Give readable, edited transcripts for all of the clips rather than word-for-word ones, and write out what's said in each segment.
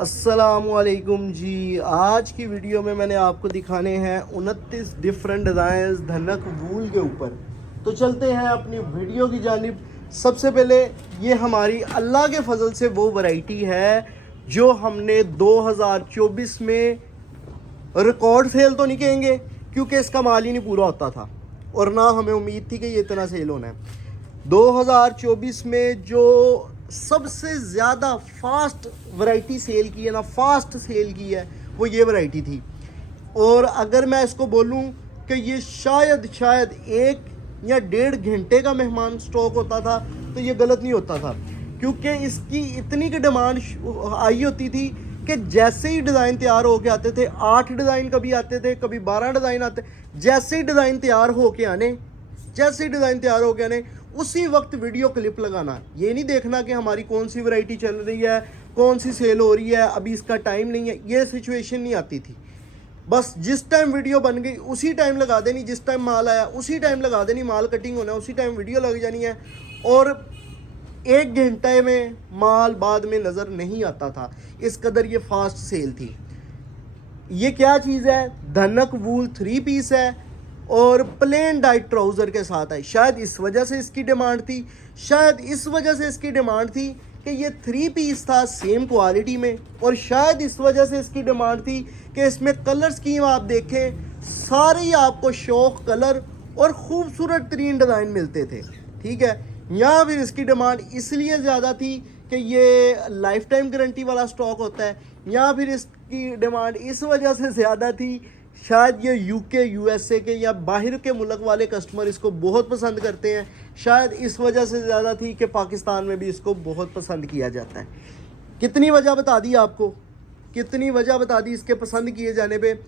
अस्सलामुअलैकुम जी। आज की वीडियो में मैंने आपको दिखाने हैं 29 डिफरेंट डिज़ाइंस धनक वूल के ऊपर। तो चलते हैं अपनी वीडियो की जानिब। सबसे पहले ये हमारी अल्लाह के फजल से वो वैरायटी है जो हमने 2024 में रिकॉर्ड सेल तो नहीं कहेंगे क्योंकि इसका माल ही नहीं पूरा होता था और ना हमें उम्मीद थी कि ये इतना सेल होना है। 2024 में जो सबसे ज़्यादा फास्ट वैरायटी सेल की है ना, फास्ट सेल की है, वो ये वैरायटी थी। और अगर मैं इसको बोलूं कि ये शायद एक या 1.5 घंटे का मेहमान स्टॉक होता था तो ये गलत नहीं होता था, क्योंकि इसकी इतनी की डिमांड आई होती थी कि जैसे ही डिज़ाइन तैयार होके आते थे, 8 डिज़ाइन कभी आते थे, कभी 12 डिज़ाइन आते, जैसे ही डिज़ाइन तैयार होके आने उसी वक्त वीडियो क्लिप लगाना। ये नहीं देखना कि हमारी कौन सी वैरायटी चल रही है, कौन सी सेल हो रही है, अभी इसका टाइम नहीं है, ये सिचुएशन नहीं आती थी। बस जिस टाइम वीडियो बन गई उसी टाइम लगा देनी, जिस टाइम माल आया उसी टाइम लगा देनी, माल कटिंग होना उसी टाइम वीडियो लग जानी है और 1 घंटे में माल बाद में नज़र नहीं आता था। इस कदर ये फास्ट सेल थी। ये क्या चीज़ है? धनक वूल 3 पीस है और प्लेन डाइट ट्राउज़र के साथ है। शायद इस वजह से इसकी डिमांड थी, कि ये 3 पीस था सेम क्वालिटी में, और शायद इस वजह से इसकी डिमांड थी कि इसमें कलर स्कीम आप देखें, सारे ही आपको शौक कलर और ख़ूबसूरत तरीन डिज़ाइन मिलते थे। ठीक है, यहाँ फिर इसकी डिमांड इसलिए ज़्यादा थी कि ये लाइफ टाइम गारंटी वाला स्टॉक होता है, या फिर इसकी डिमांड इस वजह से ज़्यादा थी, शायद ये यूके यूएसए के या बाहर के मुल्क वाले कस्टमर इसको बहुत पसंद करते हैं, शायद इस वजह से ज़्यादा थी कि पाकिस्तान में भी इसको बहुत पसंद किया जाता है। कितनी वजह बता दी आपको, कितनी वजह बता दी इसके पसंद किए जाने पे।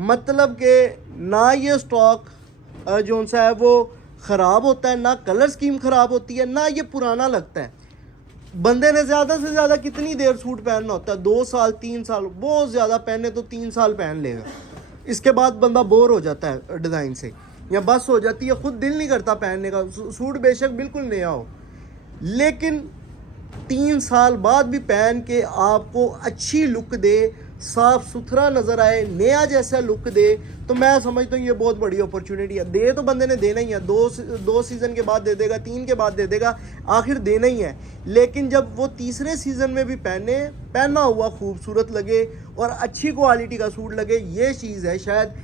मतलब कि ना ये स्टॉक जो सा है वो ख़राब होता है, ना कलर स्कीम ख़राब होती है, ना ये पुराना लगता है। बंदे ने ज़्यादा से ज़्यादा कितनी देर सूट पहनना होता है? 2 साल 3 साल, बहुत ज़्यादा पहने तो 3 साल पहन लेगा। इसके बाद बंदा बोर हो जाता है डिज़ाइन से, या बस हो जाती है, ख़ुद दिल नहीं करता पहनने का। सूट बेशक बिल्कुल नया हो, लेकिन 3 साल बाद भी पहन के आपको अच्छी लुक दे, साफ़ सुथरा नज़र आए, नया जैसा लुक दे, तो मैं समझता हूँ ये बहुत बड़ी अपॉर्चुनिटी है। दे तो बंदे ने देना ही है, दो सीज़न के बाद दे देगा, 3 के बाद दे देगा, आखिर देना ही है। लेकिन जब वो तीसरे सीज़न में भी पहना हुआ खूबसूरत लगे और अच्छी क्वालिटी का सूट लगे, ये चीज़ है शायद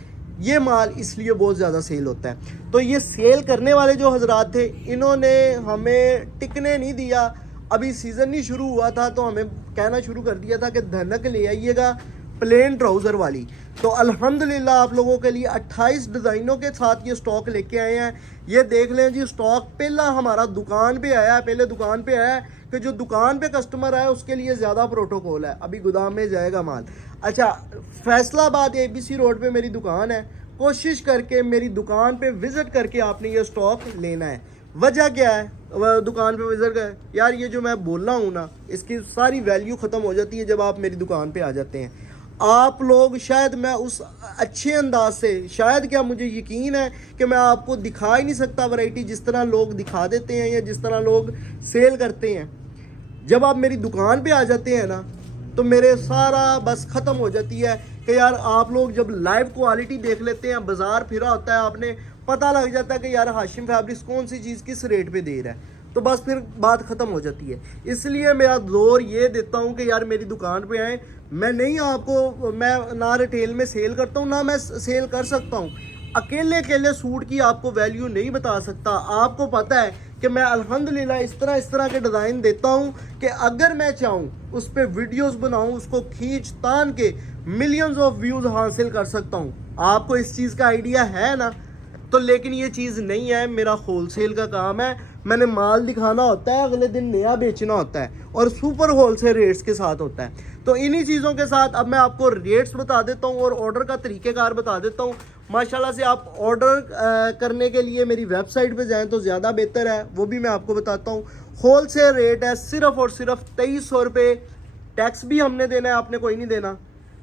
ये माल इसलिए बहुत ज़्यादा सेल होता है। तो ये सेल करने वाले जो हजरात थे, इन्होंने हमें टिकने नहीं दिया। अभी सीज़न नहीं शुरू हुआ था तो हमें कहना शुरू कर दिया था कि धनक ले आइएगा प्लेन ट्राउज़र वाली। तो अल्हम्दुलिल्लाह आप लोगों के लिए 28 डिज़ाइनों के साथ ये स्टॉक लेके आए हैं। ये देख लें जी, स्टॉक पहला हमारा दुकान पे आया है। पहले दुकान पे आया है कि जो दुकान पे कस्टमर आए उसके लिए ज़्यादा प्रोटोकॉल है, अभी गोदाम में जाएगा माल। अच्छा, फैसलाबाद ABC रोड पे मेरी दुकान है। कोशिश करके मेरी दुकान पे विज़िट करके आपने ये स्टॉक लेना है। वजह क्या है दुकान पे विज़िट कर? यार ये जो मैं बोल रहा हूँ ना, इसकी सारी वैल्यू ख़त्म हो जाती है जब आप मेरी दुकान पे आ जाते हैं। आप लोग शायद, मैं उस अच्छे अंदाज से, शायद क्या मुझे यकीन है कि मैं आपको दिखा ही नहीं सकता वैरायटी जिस तरह लोग दिखा देते हैं या जिस तरह लोग सेल करते हैं। जब आप मेरी दुकान पे आ जाते हैं ना, तो मेरे सारा बस ख़त्म हो जाती है कि यार आप लोग जब लाइव क्वालिटी देख लेते हैं, बाज़ार फिरा होता है आपने, पता लग जाता है कि यार हाशिम फैब्रिक्स कौन सी चीज़ किस रेट पे दे रहा है, तो बस फिर बात ख़त्म हो जाती है। इसलिए मेरा जोर ये देता हूँ कि यार मेरी दुकान पे आएँ। मैं नहीं आपको, मैं ना रिटेल में सेल करता हूँ, ना मैं सेल कर सकता हूँ। अकेले सूट की आपको वैल्यू नहीं बता सकता। आपको पता है कि मैं अल्हम्दुलिल्लाह इस तरह के डिज़ाइन देता हूँ कि अगर मैं चाहूँ उस पर वीडियोस बनाऊँ, उसको खींच तान के मिलियंस ऑफ व्यूज़ हासिल कर सकता हूँ। आपको इस चीज़ का आइडिया है ना? तो लेकिन ये चीज़ नहीं है, मेरा होलसेल का काम है। मैंने माल दिखाना होता है, अगले दिन नया बेचना होता है, और सुपर होलसेल रेट्स के साथ होता है। तो इन्हीं चीज़ों के साथ अब मैं आपको रेट्स बता देता हूँ और ऑर्डर का तरीक़ेकार बता देता हूँ। माशाल्लाह से आप ऑर्डर करने के लिए मेरी वेबसाइट पे जाएं तो ज़्यादा बेहतर है, वो भी मैं आपको बताता हूँ। होलसेल रेट है सिर्फ़ और सिर्फ 2300 रुपये। टैक्स भी हमने देना है, आपने कोई नहीं देना।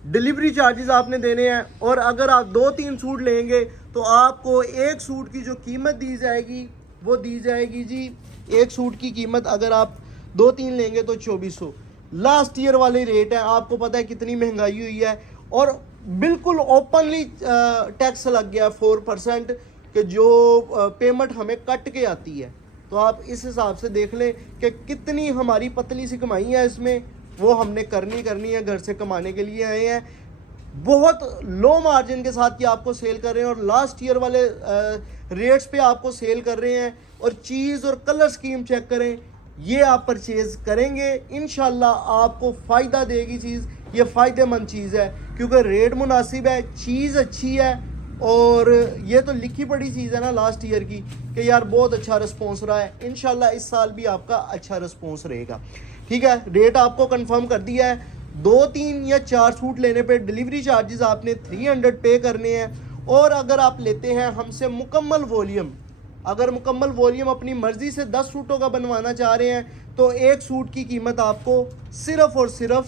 डिलीवरी चार्जेस आपने देने हैं, और अगर आप 2-3 सूट लेंगे तो आपको एक सूट की जो कीमत दी जाएगी वो दी जाएगी जी, एक सूट की कीमत अगर आप 2-3 लेंगे तो 2400। लास्ट ईयर वाले रेट है। आपको पता है कितनी महंगाई हुई है और बिल्कुल ओपनली टैक्स लग गया 4% कि जो पेमेंट हमें कट के आती है। तो आप इस हिसाब से देख लें कि कितनी हमारी पतली सी कमाई है इसमें, वो हमने करनी है, घर से कमाने के लिए आए हैं। बहुत लो मार्जिन के साथ ये आपको सेल कर रहे हैं और लास्ट ईयर वाले रेट्स पे आपको सेल कर रहे हैं। और चीज़ और कलर स्कीम चेक करें, ये आप परचेज़ करेंगे इंशाल्लाह आपको फ़ायदा देगी चीज़, ये फ़ायदेमंद चीज़ है क्योंकि रेट मुनासिब है, चीज़ अच्छी है और ये तो लिखी पड़ी चीज़ है ना लास्ट ईयर की कि यार बहुत अच्छा रिस्पॉन्स रहा है। इंशाल्लाह इस साल भी आपका अच्छा रिस्पॉन्स रहेगा। ठीक है, रेट आपको कंफर्म कर दिया है। 2, 3 या 4 सूट लेने पे डिलीवरी चार्जेस आपने 300 पे करने हैं। और अगर आप लेते हैं हमसे मुकम्मल वॉल्यूम, अगर मुकम्मल वॉल्यूम अपनी मर्ज़ी से 10 सूटों का बनवाना चाह रहे हैं तो एक सूट की कीमत आपको सिर्फ़ और सिर्फ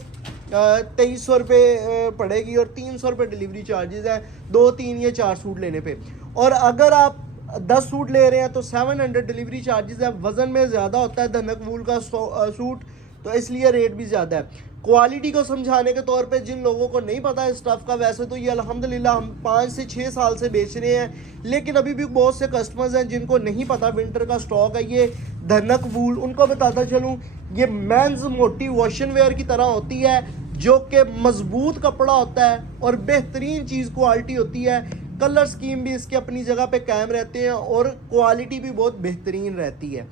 2300 रुपये पड़ेगी और 300 रुपये डिलीवरी चार्जेस है 2, 3 या 4 सूट लेने पे। और अगर आप 10 सूट ले रहे हैं तो 700 डिलीवरी चार्जेस है। वज़न में ज़्यादा होता है धनक वूल का सूट, तो इसलिए रेट भी ज़्यादा है। क्वालिटी को समझाने के तौर पे जिन लोगों को नहीं पता है स्टफ़ का, वैसे तो ये अल्हम्दुलिल्लाह हम 5 से 6 साल से बेच रहे हैं, लेकिन अभी भी बहुत से कस्टमर्स हैं जिनको नहीं पता विंटर का स्टॉक है ये धनक वूल। उनको बताता चलूँ, ये मेंस मोटी वॉशन वेयर की तरह होती है जो कि मजबूत कपड़ा होता है और बेहतरीन चीज़ क्वालिटी होती है। कलर स्कीम भी इसके अपनी जगह पे कायम रहते हैं और क्वालिटी भी बहुत बेहतरीन रहती है।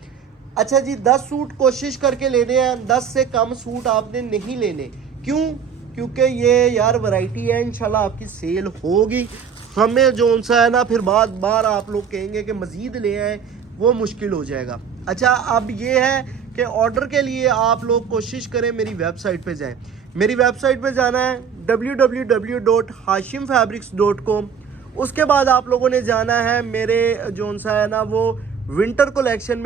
अच्छा जी, 10 सूट कोशिश करके लेने हैं, 10 से कम सूट आपने नहीं लेने। क्यों? क्योंकि ये यार वैरायटी है, इंशाल्लाह आपकी सेल होगी। हमें जो सा है ना फिर बार आप लोग कहेंगे कि मज़ीद ले आए, वो मुश्किल हो जाएगा। अच्छा, अब ये है कि ऑर्डर के लिए आप लोग कोशिश करें मेरी वेबसाइट पे जाएं। मेरी वेबसाइट पे जाना है www.hashimfabrics.com। उसके बाद आप लोगों ने जाना है मेरे जो सा है ना वो विंटर कलेक्शन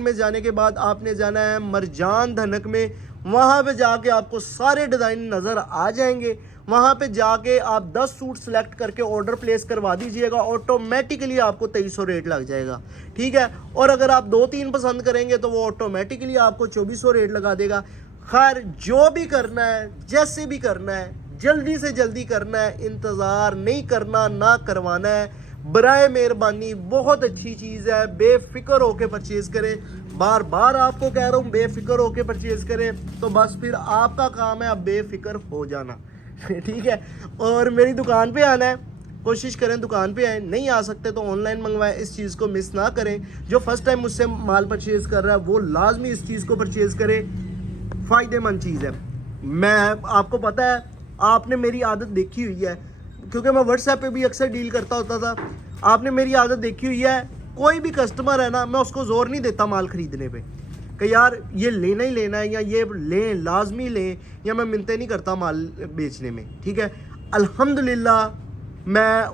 में जाने के बाद आपने जाना है मरजान धनक में। वहाँ पे जाके आपको सारे डिज़ाइन नज़र आ जाएंगे। वहाँ पे जाके आप 10 सूट सेलेक्ट करके ऑर्डर प्लेस करवा दीजिएगा, ऑटोमेटिकली आपको 2300 रेट लग जाएगा। ठीक है, और अगर आप 2-3 पसंद करेंगे तो वो ऑटोमेटिकली आपको 2400 रेट लगा देगा। खैर, जो भी करना है, जैसे भी करना है, जल्दी से जल्दी करना है, इंतज़ार नहीं करना, ना करवाना है। बराए मेहरबानी, बहुत अच्छी चीज़ है, बेफिक्र होके परचेज़ करें। बार आपको कह रहा हूँ बेफिक्र होके परचेज़ करें, तो बस फिर आपका काम है अब बेफिक्र हो जाना। ठीक है, और मेरी दुकान पे आना है, कोशिश करें दुकान पे आए, नहीं आ सकते तो ऑनलाइन मंगवाएं। इस चीज़ को मिस ना करें। जो फर्स्ट टाइम मुझसे माल परचेज़ कर रहा है वो लाजमी इस चीज़ को परचेज़ करे, फ़ायदेमंद चीज़ है। मैं आपको पता है, आपने मेरी आदत देखी हुई है क्योंकि मैं व्हाट्सएप पे भी अक्सर डील करता होता था। आपने मेरी आदत देखी हुई है, कोई भी कस्टमर है ना, मैं उसको ज़ोर नहीं देता माल ख़रीदने पे कि यार ये लेना ही लेना है या ये लें, लाजमी लें, या मैं मिन्नतें नहीं करता माल बेचने में। ठीक है, अल्हम्दुलिल्लाह मैं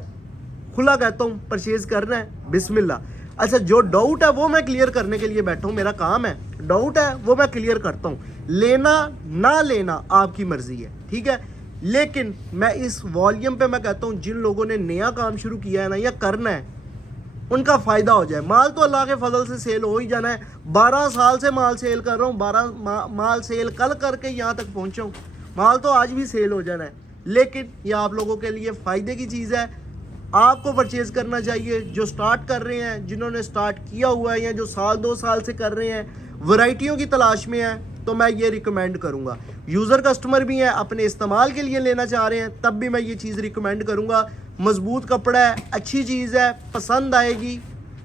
खुला कहता हूँ परचेज़ करना है, बिस्मिल्लाह। अच्छा, जो डाउट है वो मैं क्लियर करने के लिए बैठा हूँ, मेरा काम है। डाउट है वो मैं क्लियर करता हूँ, लेना ना लेना आपकी मर्ज़ी है। ठीक है, लेकिन मैं इस वॉल्यूम पे मैं कहता हूँ जिन लोगों ने नया काम शुरू किया है ना या करना है, उनका फ़ायदा हो जाए। माल तो अल्लाह के फजल से सेल हो ही जाना है। 12 साल से माल सेल कर रहा हूँ, 12 माल सेल कल करके यहाँ तक पहुँचा हूँ। माल तो आज भी सेल हो जाना है, लेकिन ये आप लोगों के लिए फ़ायदे की चीज़ है। आपको परचेज़ करना चाहिए। जो स्टार्ट कर रहे हैं, जिन्होंने स्टार्ट किया हुआ है या जो 1-2 साल से कर रहे हैं, वैरायटियों की तलाश में हैं, तो मैं ये रिकमेंड करूँगा। यूज़र कस्टमर भी हैं, अपने इस्तेमाल के लिए लेना चाह रहे हैं, तब भी मैं ये चीज़ रिकमेंड करूँगा। मज़बूत कपड़ा है, अच्छी चीज़ है, पसंद आएगी।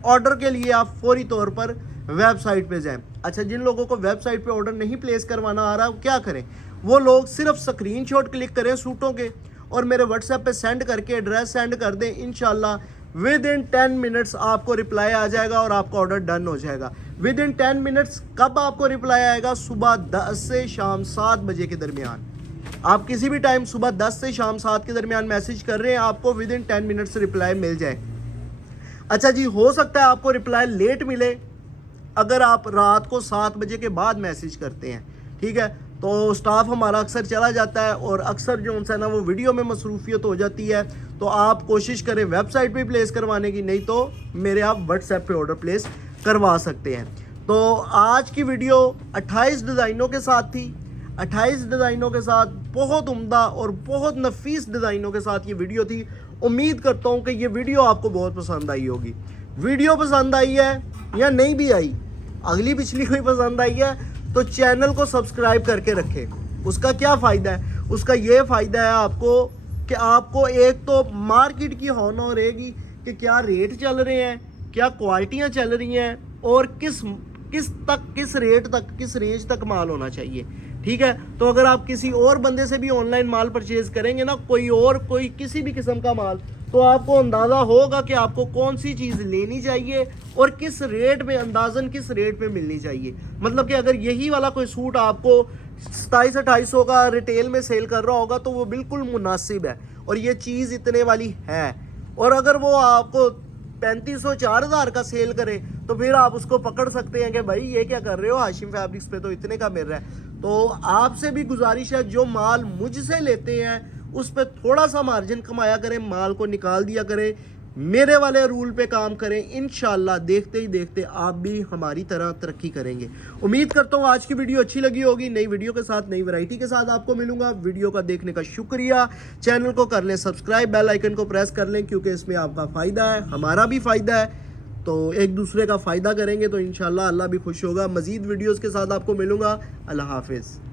ऑर्डर के लिए आप फौरी तौर पर वेबसाइट पे जाएं। अच्छा, जिन लोगों को वेबसाइट पे ऑर्डर नहीं प्लेस करवाना आ रहा, क्या करें? वो लोग सिर्फ स्क्रीनशॉट क्लिक करें सूटों के और मेरे व्हाट्सएप पे सेंड करके एड्रेस सेंड कर दें। इंशाल्लाह विद इन 10 मिनट्स आपको रिप्लाई आ जाएगा और आपका ऑर्डर डन हो जाएगा। विद इन 10 मिनट्स कब आपको रिप्लाई आएगा? सुबह 10 से शाम 7 बजे के दरमियान। आप किसी भी टाइम सुबह 10 से शाम 7 के दरमियान मैसेज कर रहे हैं, आपको विद इन 10 मिनट्स रिप्लाई मिल जाए। अच्छा जी, हो सकता है आपको रिप्लाई लेट मिले अगर आप रात को 7 बजे के बाद मैसेज करते हैं। ठीक है, तो स्टाफ हमारा अक्सर चला जाता है और अक्सर जो उनसे ना वो वीडियो में मसरूफियत हो जाती है। तो आप कोशिश करें वेबसाइट पे प्लेस करवाने की, नहीं तो मेरे आप व्हाट्सएप पे ऑर्डर प्लेस करवा सकते हैं। तो आज की वीडियो 28 डिज़ाइनों के साथ थी। 28 डिज़ाइनों के साथ, बहुत उम्दा और बहुत नफीस डिज़ाइनों के साथ ये वीडियो थी। उम्मीद करता हूँ कि ये वीडियो आपको बहुत पसंद आई होगी। वीडियो पसंद आई है या नहीं भी आई, अगली पिछली कोई पसंद आई है तो चैनल को सब्सक्राइब करके रखें। उसका क्या फ़ायदा है? उसका ये फ़ायदा है आपको कि आपको एक तो मार्केट की होना रहेगी कि क्या रेट चल रहे हैं, क्या क्वालिटियाँ चल रही हैं और किस रेट तक, किस रेंज तक माल होना चाहिए। ठीक है, तो अगर आप किसी और बंदे से भी ऑनलाइन माल परचेज करेंगे ना, कोई किसी भी किस्म का माल, तो आपको अंदाज़ा होगा कि आपको कौन सी चीज़ लेनी चाहिए और किस रेट में, अंदाजन किस रेट में मिलनी चाहिए। मतलब कि अगर यही वाला कोई सूट आपको 2700-2800 का रिटेल में सेल कर रहा होगा तो वो बिल्कुल मुनासिब है और ये चीज़ इतने वाली है। और अगर वो आपको 3500-4000 का सेल करे तो फिर आप उसको पकड़ सकते हैं कि भाई ये क्या कर रहे हो, हाशिम फैब्रिक्स पे तो इतने का मिल रहा है। तो आपसे भी गुजारिश है, जो माल मुझसे लेते हैं उस पर थोड़ा सा मार्जिन कमाया करें, माल को निकाल दिया करें, मेरे वाले रूल पे काम करें। इंशाल्लाह देखते ही देखते आप भी हमारी तरह तरक्की करेंगे। उम्मीद करता हूँ आज की वीडियो अच्छी लगी होगी। नई वीडियो के साथ, नई वैरायटी के साथ आपको मिलूंगा। वीडियो का देखने का शुक्रिया। चैनल को कर लें सब्सक्राइब, बेल आइकन को प्रेस कर लें, क्योंकि इसमें आपका फ़ायदा है, हमारा भी फ़ायदा है। तो एक दूसरे का फ़ायदा करेंगे तो इंशाल्लाह अल्लाह भी खुश होगा। मज़ीद वीडियोज़ के साथ आपको मिलूंगा। अल्लाह हाफिज़।